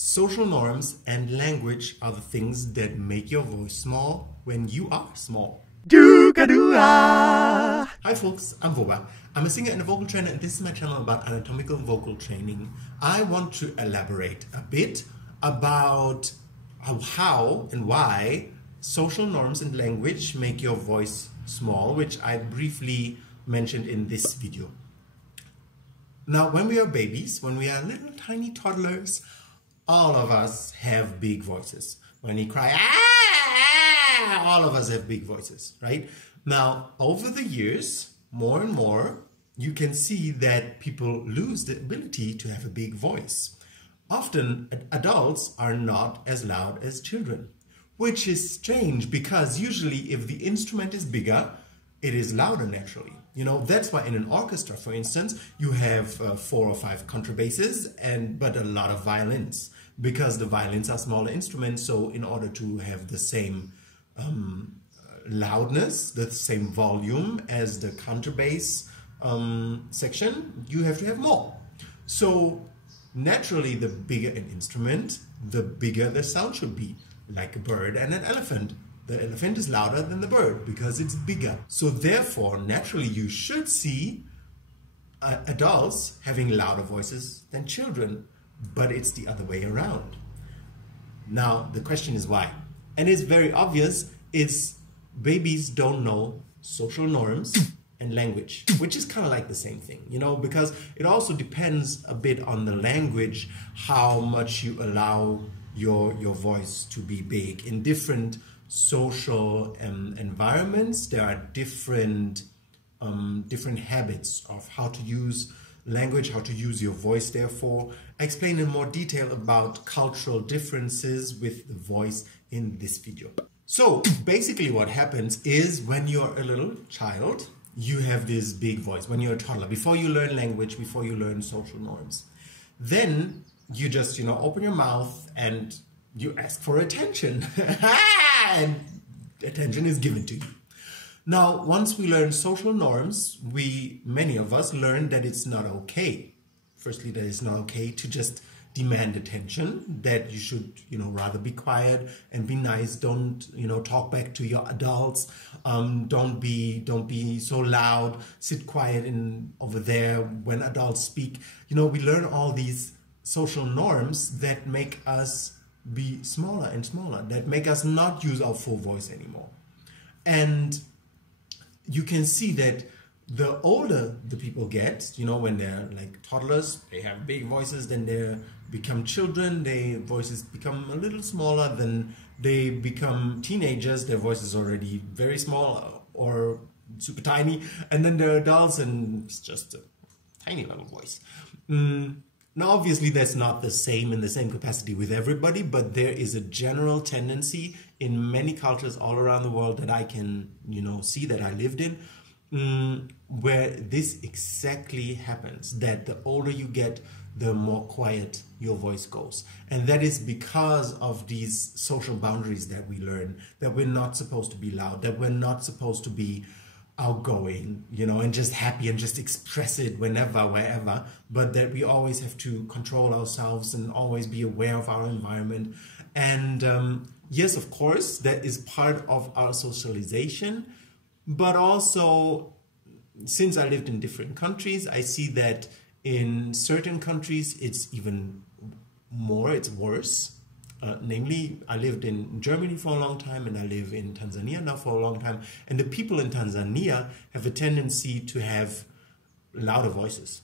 Social norms and language are the things that make your voice small when you are small. Hi folks, I'm Voba. I'm a singer and a vocal trainer, and this is my channel about anatomical vocal training. I want to elaborate a bit about how and why social norms and language make your voice small, which I briefly mentioned in this video. Now, when we are babies, when we are little tiny toddlers, all of us have big voices. When we cry, all of us have big voices, right? Now, over the years, more and more, you can see that people lose the ability to have a big voice. Often, adults are not as loud as children, which is strange because usually if the instrument is bigger, it is louder naturally. You know, that's why in an orchestra, for instance, you have 4 or 5 contrabasses but a lot of violins, because the violins are smaller instruments. So in order to have the same loudness, the same volume as the contrabass section, you have to have more. So naturally, the bigger an instrument, the bigger the sound should be, like a bird and an elephant. The elephant is louder than the bird because it's bigger. So therefore, naturally, you should see adults having louder voices than children, but it's the other way around. Now, the question is why? And it's very obvious. It's babies don't know social norms and language, which is kind of like the same thing, you know, because it also depends a bit on the language, how much you allow your voice to be big. In different social environments, there are different habits of how to use language, how to use your voice. Therefore, I explain in more detail about cultural differences with the voice in this video. So basically what happens is when you're a little child, you have this big voice. When you're a toddler, before you learn language, before you learn social norms, then you just, open your mouth and you ask for attention. And attention is given to you. Now, once we learn social norms, many of us learn that it's not okay. Firstly, that it's not okay to just demand attention, that you should, rather be quiet and be nice. Don't, talk back to your adults. Don't be so loud. Sit quiet over there when adults speak. We learn all these social norms that make us be smaller and smaller, that make us not use our full voice anymore. And you can see that the older the people get, when they're like toddlers, they have big voices. Then they become children, their voices become a little smaller. Then they become teenagers, their voice is already very small or super tiny. And then they're adults and it's just a tiny little voice. Now, obviously, that's not the same in the same capacity with everybody, but there is a general tendency in many cultures all around the world that I can, see, that I lived in, where this exactly happens, that the older you get, the more quiet your voice goes. And that is because of these social boundaries that we learn, that we're not supposed to be loud, that we're not supposed to be outgoing, and just happy and just express it whenever, wherever, but that we always have to control ourselves and always be aware of our environment. And yes, of course, that is part of our socialization, but also, since I lived in different countries, I see that in certain countries it's even more, it's worse. Namely, I lived in Germany for a long time and I live in Tanzania now for a long time. And the people in Tanzania have a tendency to have louder voices.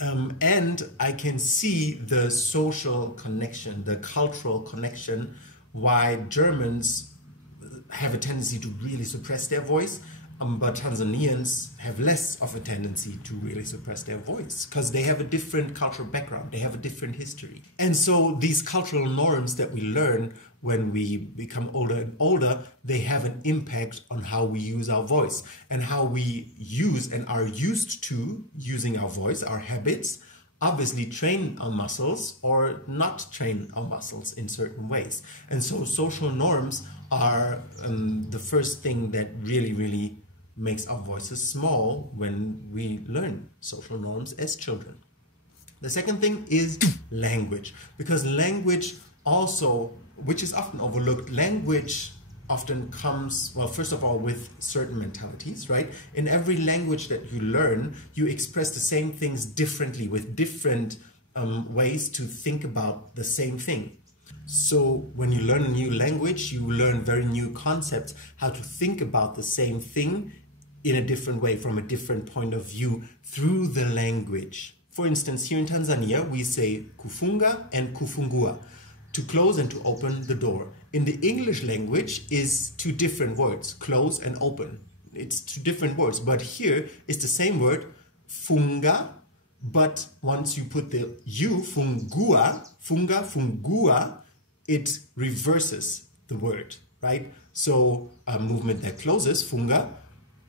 And I can see the social connection, the cultural connection, why Germans have a tendency to really suppress their voice. But Tanzanians have less of a tendency to really suppress their voice because they have a different cultural background, they have a different history. And so these cultural norms that we learn when we become older and older, they have an impact on how we use our voice and how we use and are used to using our voice, our habits, obviously train our muscles or not train our muscles in certain ways. And so social norms are the first thing that really makes our voices small when we learn social norms as children. The second thing is language, because language also, which is often overlooked, language often comes, well, first of all, with certain mentalities, right? In every language that you learn, you express the same things differently with different ways to think about the same thing. So when you learn a new language, you learn very new concepts, how to think about the same thing in a different way, from a different point of view through the language. For instance, here in Tanzania, we say kufunga and kufungua, to close and to open the door. In the English language is two different words, close and open. It's two different words, but here it's the same word, funga, but once you put the U, fungua, funga, fungua, it reverses the word, right? So a movement that closes, funga,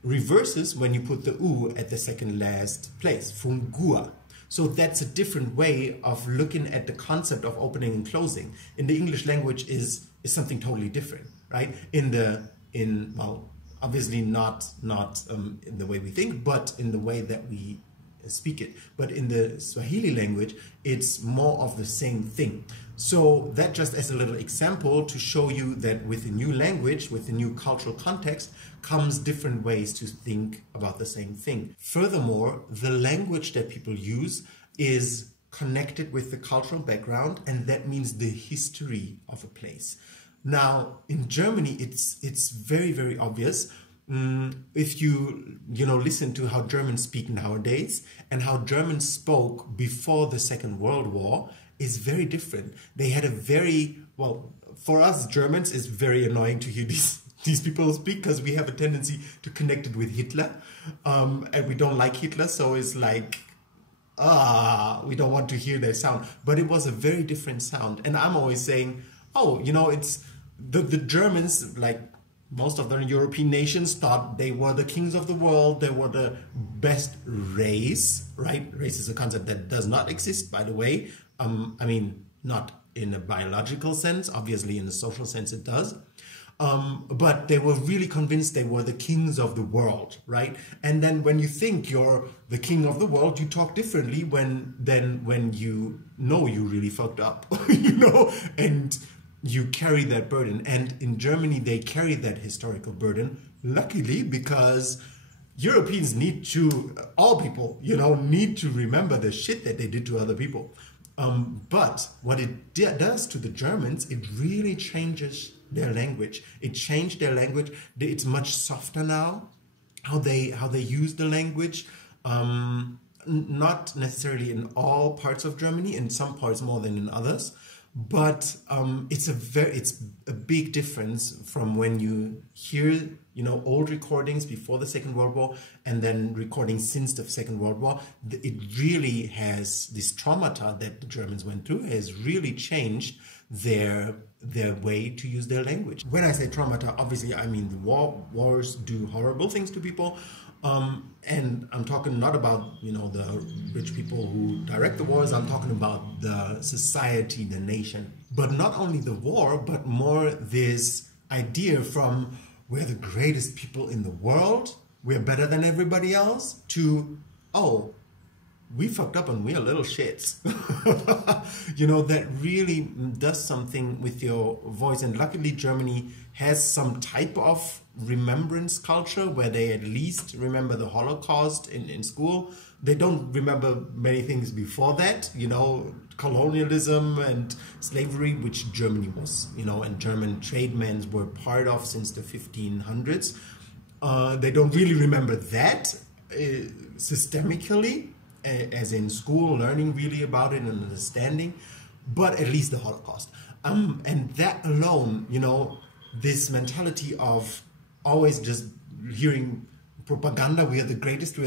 reverses when you put the U at the second last place, fungua. So that's a different way of looking at the concept of opening and closing. In the English language is something totally different, right? Well, obviously not in the way we think, but in the way that we speak it. But in the Swahili language, it's more of the same thing. So that just as a little example to show you that with a new language, with a new cultural context, comes different ways to think about the same thing. Furthermore, the language that people use is connected with the cultural background, and that means the history of a place. Now, in Germany, it's very, very obvious. If you listen to how Germans speak nowadays and how Germans spoke before the Second World War, is very different. They had a very, well, for us Germans, it's very annoying to hear these people speak, because we have a tendency to connect it with Hitler, and we don't like Hitler, so it's like, we don't want to hear their sound. But it was a very different sound, and I'm always saying, oh, it's the Germans, like most of the European nations, thought they were the kings of the world, they were the best race, right? Race is a concept that does not exist, by the way. I mean, not in a biological sense, obviously in a social sense it does. But they were really convinced they were the kings of the world, right? And then when you think you're the king of the world, you talk differently than when you know you really fucked up, and you carry that burden. And in Germany, they carry that historical burden, luckily, because Europeans all people, need to remember the shit that they did to other people. But what it does to the Germans, it really changes their language. It changed their language. It's much softer now, how they use the language. Not necessarily in all parts of Germany, in some parts more than in others. But it's a big difference from when you hear old recordings before the Second World War and then recordings since the Second World War. It really has, this traumata that the Germans went through has really changed their way to use their language. When I say traumata, obviously I mean the wars do horrible things to people. And I'm talking not about, the rich people who direct the wars. I'm talking about the society, the nation. But not only the war, but more this idea from we're the greatest people in the world, we're better than everybody else, to, oh, we fucked up and we're little shits. That really does something with your voice. And luckily Germany has some type of remembrance culture where they at least remember the Holocaust in school. They don't remember many things before that, colonialism and slavery, which Germany was, and German tradesmen were part of since the 1500s. They don't really remember that systemically, as in school, learning really about it and understanding, but at least the Holocaust. And that alone, this mentality of always just hearing propaganda, we are the greatest,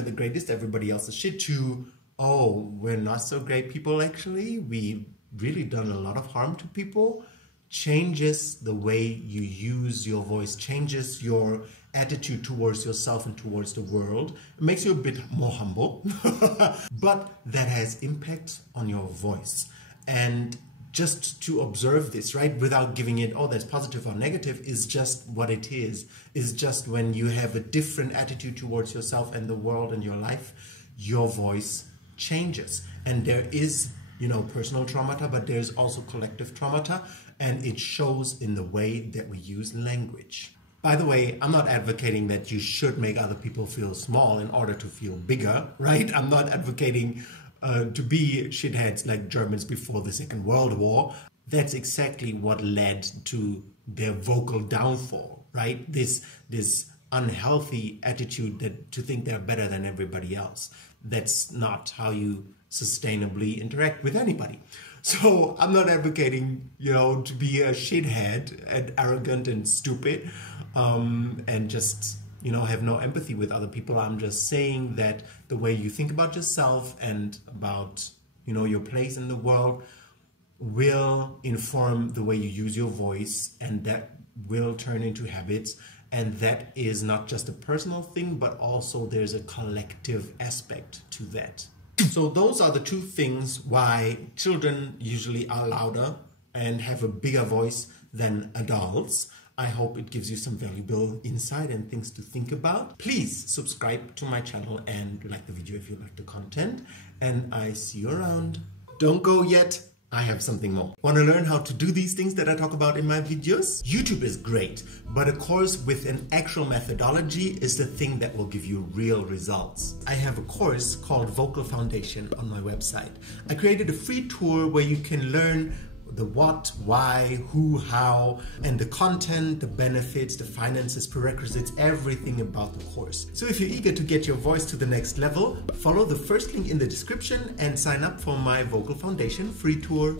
everybody else is shit, to, oh, we're not so great people actually, we've really done a lot of harm to people, changes the way you use your voice, changes your attitude towards yourself and towards the world. It makes you a bit more humble, but that has impact on your voice. And just to observe this, right, without giving it, oh, that's positive or negative, is just what it is just when you have a different attitude towards yourself and the world and your life, your voice changes. And there is, personal traumata, but there's also collective traumata, and it shows in the way that we use language. By the way, I'm not advocating that you should make other people feel small in order to feel bigger, right? I'm not advocating to be shitheads like Germans before the Second World War. That's exactly what led to their vocal downfall, right? This unhealthy attitude to think they're better than everybody else. That's not how you sustainably interact with anybody. So I'm not advocating, to be a shithead and arrogant and stupid, and just, have no empathy with other people. I'm just saying that the way you think about yourself and about, your place in the world will inform the way you use your voice, and that will turn into habits. And that is not just a personal thing, but also there's a collective aspect to that. So those are the two things why children usually are louder and have a bigger voice than adults. I hope it gives you some valuable insight and things to think about. Please subscribe to my channel and like the video if you like the content. And I see you around. Don't go yet. I have something more. Want to learn how to do these things that I talk about in my videos? YouTube is great, but a course with an actual methodology is the thing that will give you real results. I have a course called Vocal Foundation on my website. I created a free tour where you can learn the what, why, who, how, and the content, the benefits, the finances, prerequisites, everything about the course. So if you're eager to get your voice to the next level, follow the first link in the description and sign up for my Vocal Foundation free tour.